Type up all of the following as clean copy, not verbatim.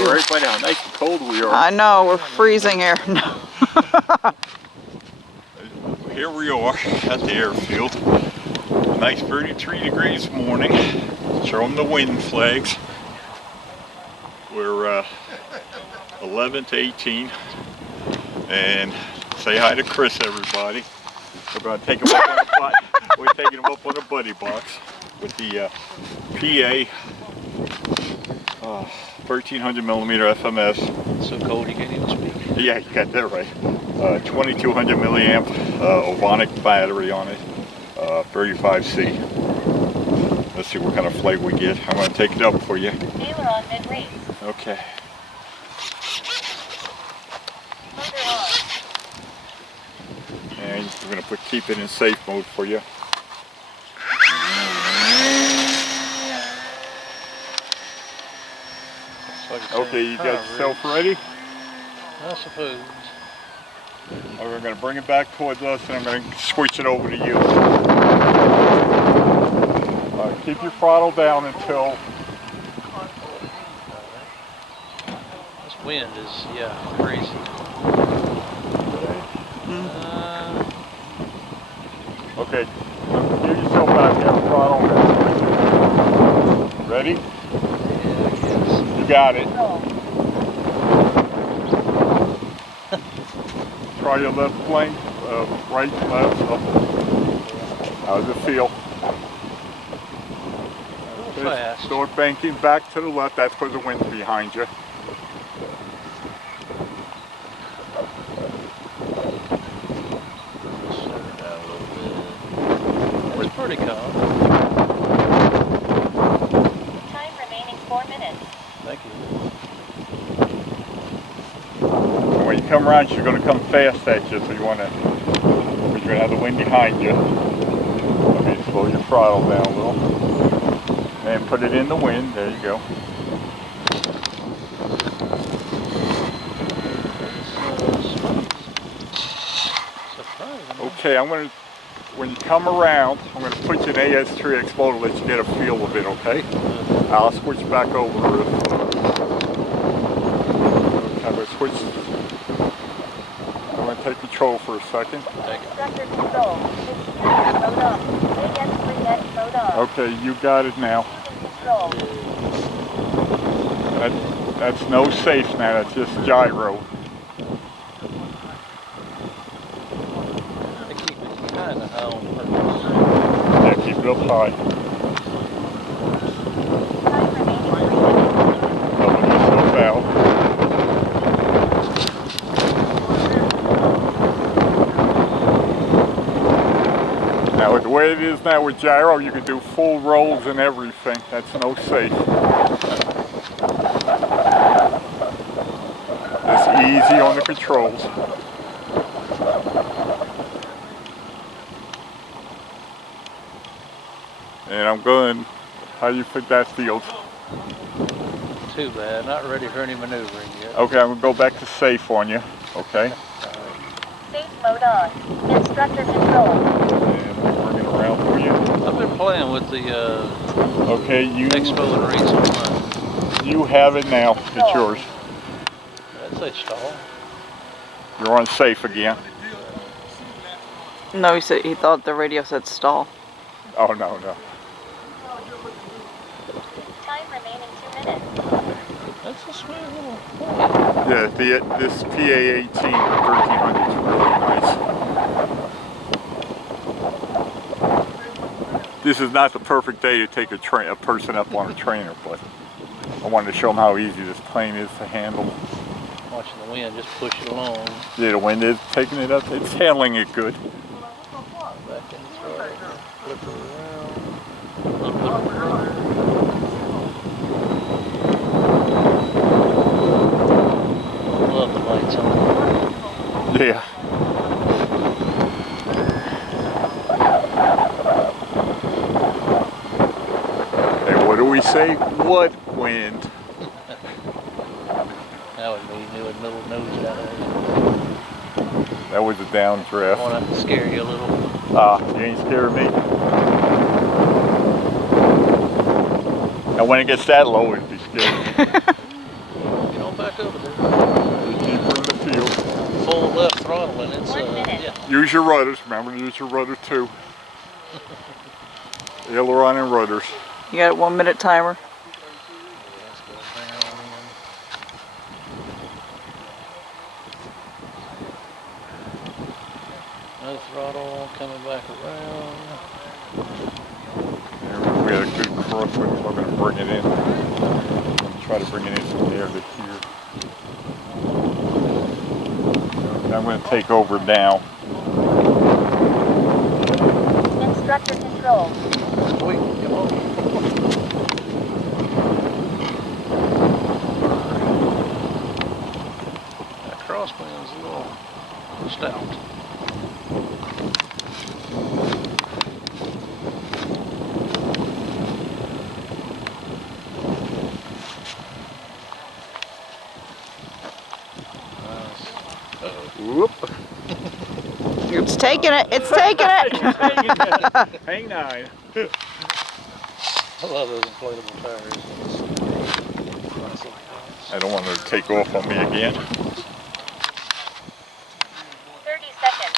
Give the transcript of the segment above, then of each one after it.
show everybody how nice and cold we are. I know, we're freezing here. No. Here we are at the airfield. Nice 33 degrees morning. Show them the wind flags. We're 11 to 18. And say hi to Chris, everybody. We're going to take him up on a butt. We're taking him up on a buddy box with the PA 1300 millimeter FMS. So cold you can't even speak. Yeah, you got that right. 2200 milliamp Ovonic battery on it. 35C. Let's see what kind of flight we get. I'm going to take it up for you. Okay, we're on mid-range. Okay. And we're going to keep it in safe mode for you. Okay, you got yourself ready? I suppose. We're going to bring it back towards us and I'm going to switch it over to you. Keep your throttle down until... This wind is, yeah, crazy. Okay, give yourself back that throttle and ready? Yeah, You got it. Try your left flank, right, left, up. How's it feel? Fast. Start banking back to the left, that's because the wind's behind you. It's pretty calm. Time remaining 4 minutes. Thank you. When you come around, she's going to come fast at you, so you want to, you're going to have the wind behind you. Okay, slow your throttle down a little. And put it in the wind, there you go. Okay, I'm going to, when you come around, I'm going to put you in AS3X mode to let you get a feel of it, okay? I'll switch back over. I'm going to switch. I'm going to take control for a second. Instructor control. Mode on. AS3X mode on. Okay, you got it now. Control. That's no safe now, that's just gyro. They keep it kind of high on purpose. Yeah, keep it up high. Time remaining 3 minutes. Level yourself out. Now, with the way it is now with gyro, you can do full rolls and everything. That's no safe. Just easy on the controls. And I'm going, how do you think that feels? Too bad. Not ready for any maneuvering yet. Okay, I'm going to go back to safe on you. Okay. Safe mode on. Instructor control. And bring it around for you. I've been playing with the Okay, you Expo and rates online. You have it now. It's yours. I'd say stall. You're on safe again. No, he said he thought the radio said stall. Oh no, no. Time remaining 2 minutes. That's a sweet little. Yeah, this PA-18 1300 is really nice. This is not the perfect day to take a person up on a trainer, but I wanted to show them how easy this plane is to handle. Watching the wind just push it along. Yeah, the wind is taking it up. It's handling it good. Back in the throat. Flip it around. Love the lights on. Yeah. Hey, what do we say? What wind? That would be new and middle nose down there. That was a downdraft. I want to scare you a little. You ain't scared of me. And when it gets that low, it'd be scary. over there. Deeper in the field. Full left throttle and it's, 1 minute. yeah. Use your rudders. Remember to use your rudder too. Aileron and rudders. You got a 1 minute timer. Let's go down in. No throttle, coming back around. We had a good crosswind, so I'm going to bring it in. I'm going to try to bring it in from there to here. I'm going to take over now. Instructor control. Sweet, come on. That crosswind's a little stout. Whoop. It's taking it. It's taking it. Hang 9. I love those inflatable tires. I don't want her to take off on me again. 30 seconds.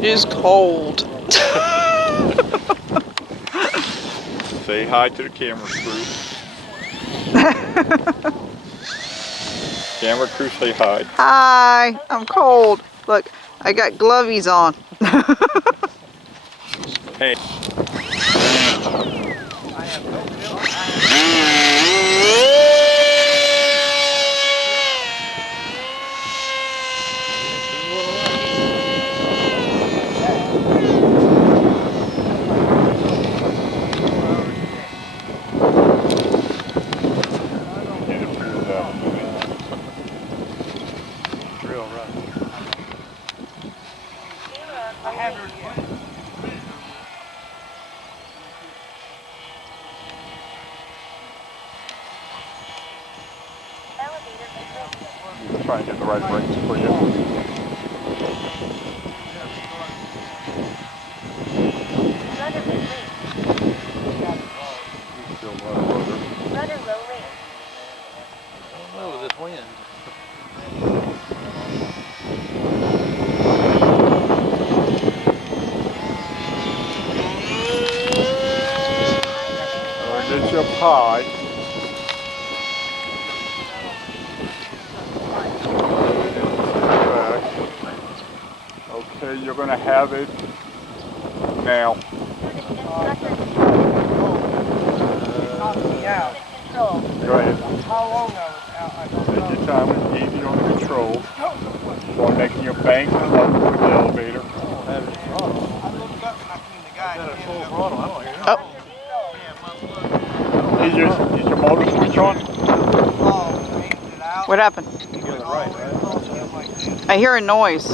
It's cold. Say hi to the camera crew. Camera crew, say hi. Hi, I'm cold. Look, I got glovies on. Hey. Real rough. Try and get the right brakes for you. Rudder low rate. I don't know, with this wind. Get you up high. Back. Okay, you're going to have it now. Control. Go ahead. How long I was out, I don't Take know. your time and easy on the controls. While making your bank up with the elevator. I looked up and I seen the guy. Full throttle, I don't hear it. Oh, Is your motor switch on? what happened? You go to the right, right? I hear a noise.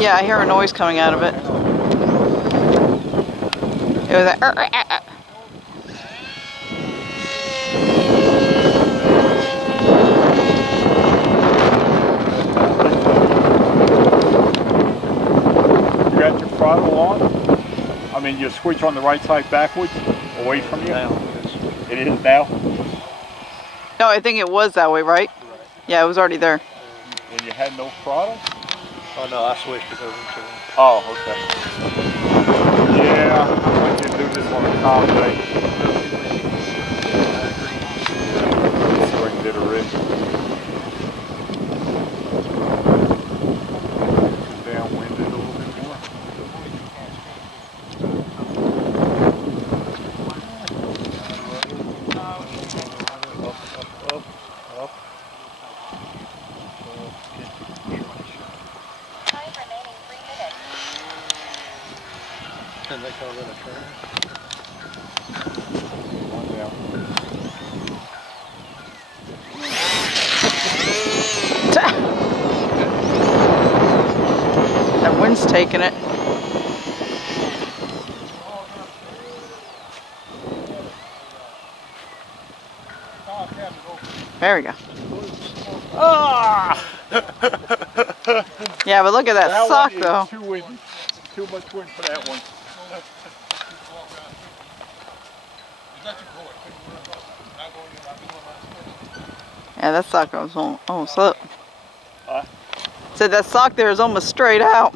Yeah, I hear a noise coming out of it. It was a You got your throttle on? I mean, your switch on the right side backwards, away from you? Down. It is now? No, I think it was that way, right? Yeah, it was already there. And you had no throttle? Oh no, I switched it over to Oh, okay. Yeah, I want you to do this on a calm day. Let's see if I can get her in. Downwind it a little bit more. up. Time remaining 3 minutes. And they call that a turn. One down. That wind's taking it. There we go. Ah! Yeah, but look at that sock one is though. too windy. Too much wind for that one. Yeah, that sock was almost up. Huh? Said that sock there is almost straight out.